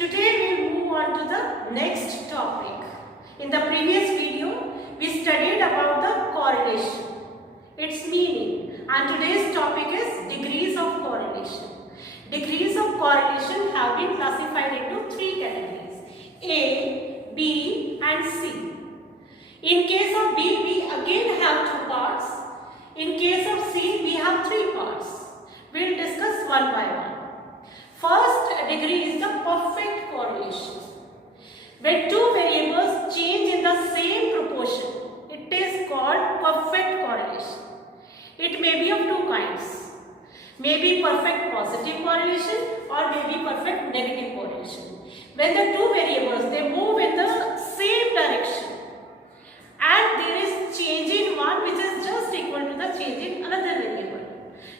Today we'll move on to the next topic. In the previous video, we studied about the correlation, its meaning, and today's topic is degrees of correlation. Degrees of correlation have been classified into three categories: A, B and C. In case of B, we again have two parts. In case of C, we have three parts. We'll discuss one by one. First degree is the perfect correlation. When two variables change in the same proportion, it is called perfect correlation. It may be of two kinds. Maybe perfect positive correlation or maybe perfect negative correlation. When the two variables, they move in the same direction and there is change in one which is just equal to the change in another variable.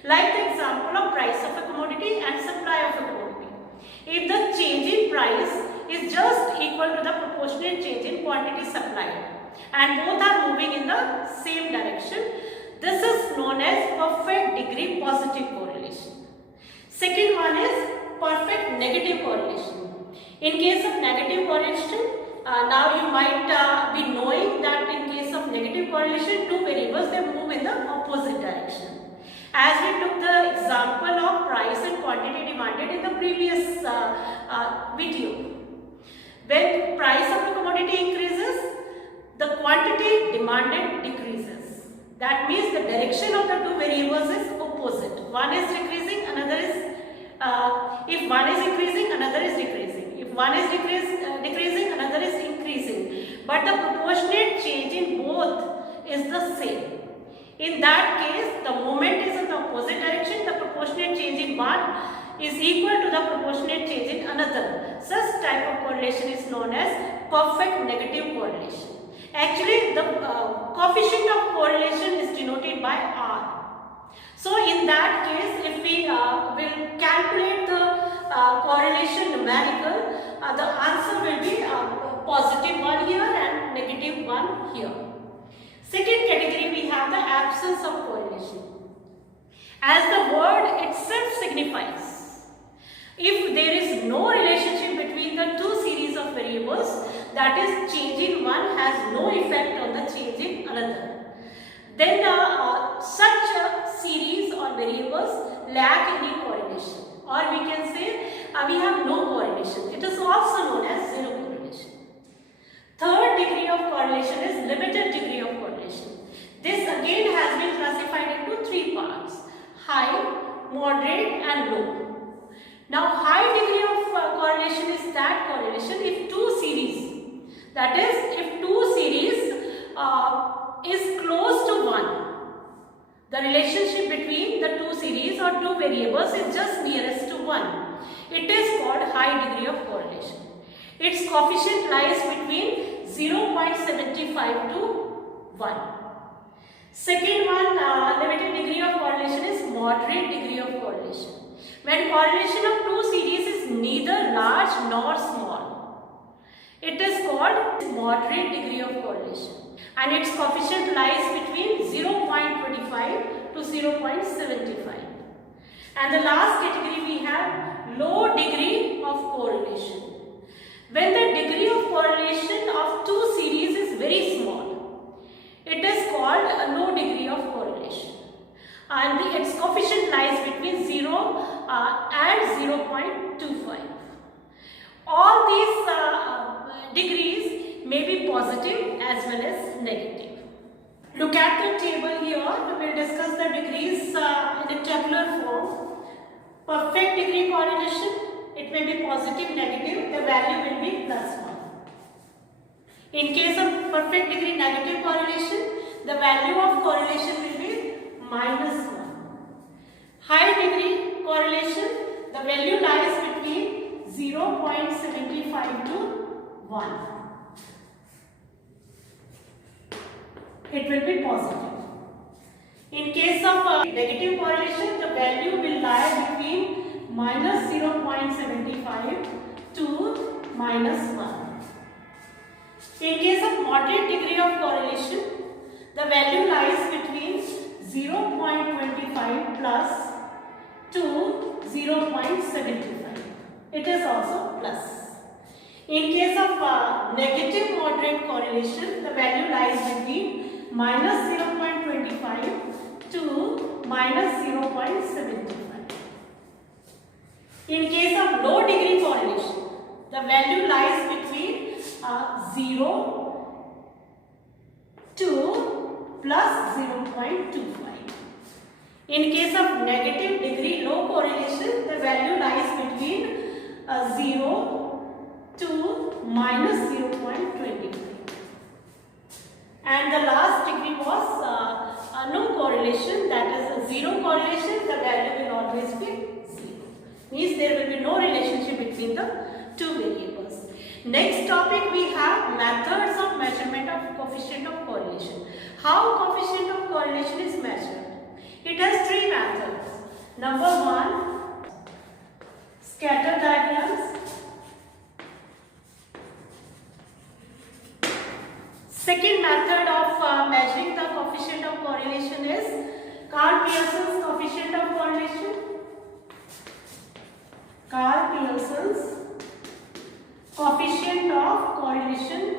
Like the example of price of a commodity and supply of a commodity. If the change in price is just equal to the proportionate change in quantity supplied and both are moving in the same direction, this is known as perfect degree positive correlation. Second one is perfect negative correlation. In case of negative correlation, now you might be knowing that in case of negative correlation, two variables, they move in the opposite direction. As we took the example of price and quantity demanded in the previous video. When price of a commodity increases, the quantity demanded decreases. That means the direction of the two variables is opposite. One is decreasing, another is, if one is increasing, another is decreasing. If one is decreasing, another is increasing. But the proportionate change in both is the same. In that case, the moment is in the opposite direction, the proportionate change in one is equal to the proportionate change in another. Such type of correlation is known as perfect negative correlation. Actually, the coefficient of correlation is denoted by R. So, in that case, if we will calculate the correlation numerical, the answer will be positive one here and negative one here. Second category, we have the absence of correlation. As the word itself signifies, if there is no relationship between the two series of variables, that is change in one has no effect on the change in another, then such a series or variables lack any correlation, or we can say we have no correlation. It is also known as zero correlation. Third degree of correlation is limited degree of correlation. This again has been classified into three parts: high, moderate and low. Now high degree of correlation is that correlation if two series, that is if two series is close to one. The relationship between the two series or two variables is just nearest to one. It is called high degree of correlation. Its coefficient lies between 0.75 to 1. Second one, limited degree of correlation is moderate degree of correlation. When correlation of two series is neither large nor small, it is called moderate degree of correlation. And its coefficient lies between 0.25 to 0.75. And the last category we have low degree of correlation. When the degree of correlation of two series is very small, it is called a low degree of correlation. And its coefficient lies between 0 and 0.25. All these degrees may be positive as well as negative. Look at the table here. We will discuss the degrees in a tabular form. Perfect degree correlation. It may be positive, negative, the value will be +1. In case of perfect degree negative correlation, the value of correlation will be -1. High degree correlation, the value lies between 0.75 to 1. It will be positive. In case of negative correlation, the value will lie between -0.75 to -1. In case of moderate degree of correlation, the value lies between 0.25 plus to 0.75. It is also plus. negative moderate correlation, the value lies between minus 0.25 to minus 0.75. In case of low degree correlation, the value lies between 0 to plus 0.25. In case of negative degree low correlation, the value lies between 0 to minus 0.25. And the last degree was no correlation, that is a zero correlation, the value will always be 0. Means there will be no relationship between the two variables. Next topic we have methods of measurement of coefficient of correlation. How coefficient of correlation is measured? It has three methods. Number one, scatter diagrams. Second method of measuring the coefficient of correlation is Karl-Pearson's coefficient of correlation. Karl-Pearson's coefficient of correlation.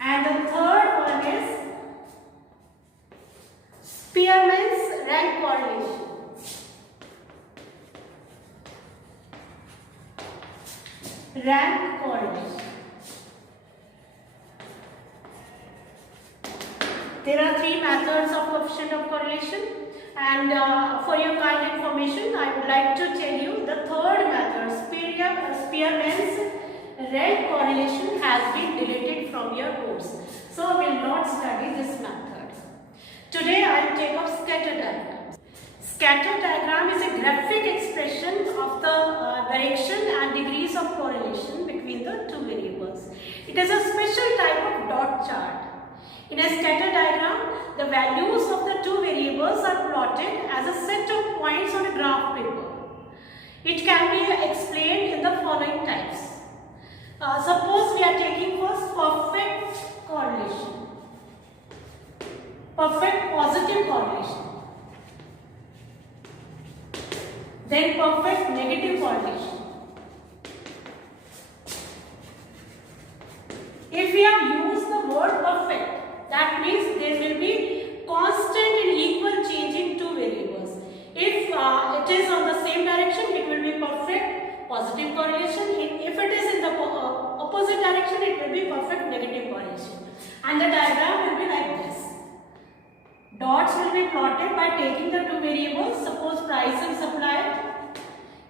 And the third one is Spearman's rank correlation. Rank correlation. There are three methods of coefficient of correlation, and for your kind information, I would like to tell you the third method, Spearman's rank correlation, has been deleted from your course. So we will not study this method. Today I will take up scatter diagram. Scatter diagram is a graphic expression of the direction and degrees of correlation between the two variables. It is a special type of dot chart. In a scatter diagram, the values of the two variables are plotted as a set of points on a graph paper. It can be explained in the following types. Suppose we are taking first perfect correlation, perfect positive correlation, then perfect negative correlation. If we have used the word perfect, that means there will be constant and equal change in two variables. If it is on the same direction, it will be perfect positive correlation. If it is in the opposite direction, it will be perfect negative correlation. And the diagram will be like this. Dots will be plotted by taking the two variables. Suppose price and supply.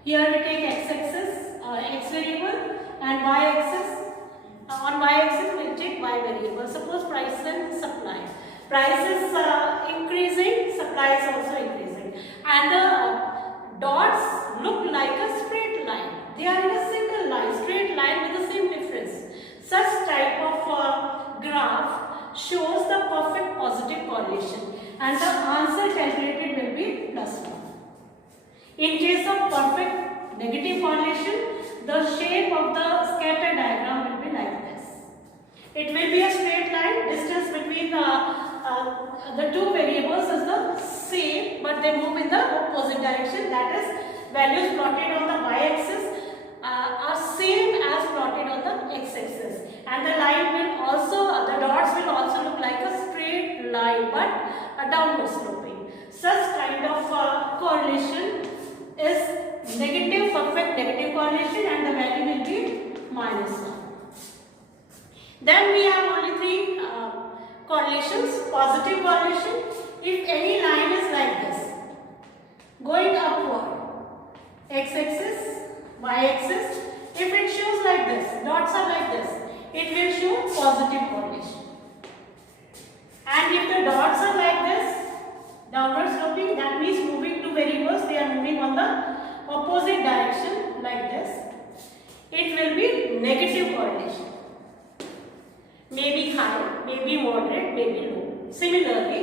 Here we take x-axis, x variable, and y-axis. On y-axis we take y variable. Suppose price and supply. Price is increasing, supply is also increasing. And the dots look like a straight line. They are in a single line, straight line with the same difference. Such type of graph shows the perfect positive correlation, and the answer calculated will be +1. In case of perfect negative correlation, the shape of the scatter diagram will be like this. It will be a straight line. Distance between the two variables is the same, but they move in the opposite direction. That is, values plotted on the y-axis are same as plotted on the x-axis, and the line will also, the dots will also look like a straight line, but a downward sloping. Such kind of correlation is negative, perfect negative correlation, and the value will be -1. Then we have only three correlations. Positive correlation, if any line is like this, going upward, x-axis, y-axis, if it shows like this, dots are like this, it will show positive correlation. And if the dots are like this, downward sloping, that means moving two variables, they are moving on the opposite direction like this, it will be negative correlation. Maybe high, maybe moderate, maybe low. Similarly,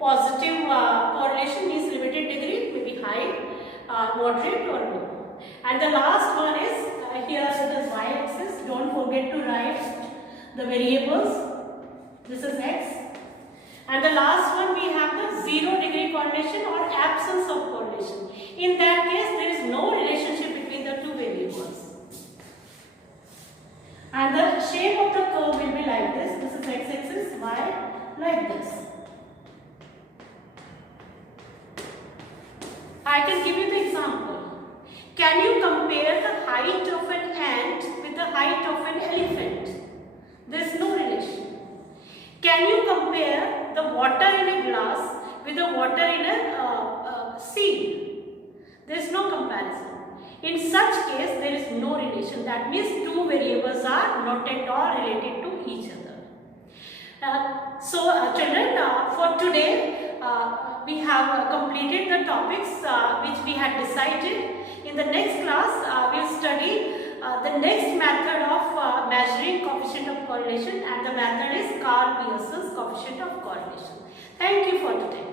positive correlation means limited degree, maybe high, moderate or low. And the last one is, here it is y-axis. Don't forget to write the variables. This is x. And the last one we have the 0 degree correlation or absence of correlation. In that case, And the shape of the curve will be like this. This is x-axis, y like this. I can give you the example. Can you compare the height of an ant with the height of an elephant? There is no relation. Can you compare the water in a glass with the water in a sea? There is no comparison. In such case, there is no relation. That means two variables are not at all related to each other. Children, for today, we have completed the topics which we had decided. In the next class, we will study the next method of measuring coefficient of correlation, and the method is Karl Pearson's coefficient of correlation. Thank you for today.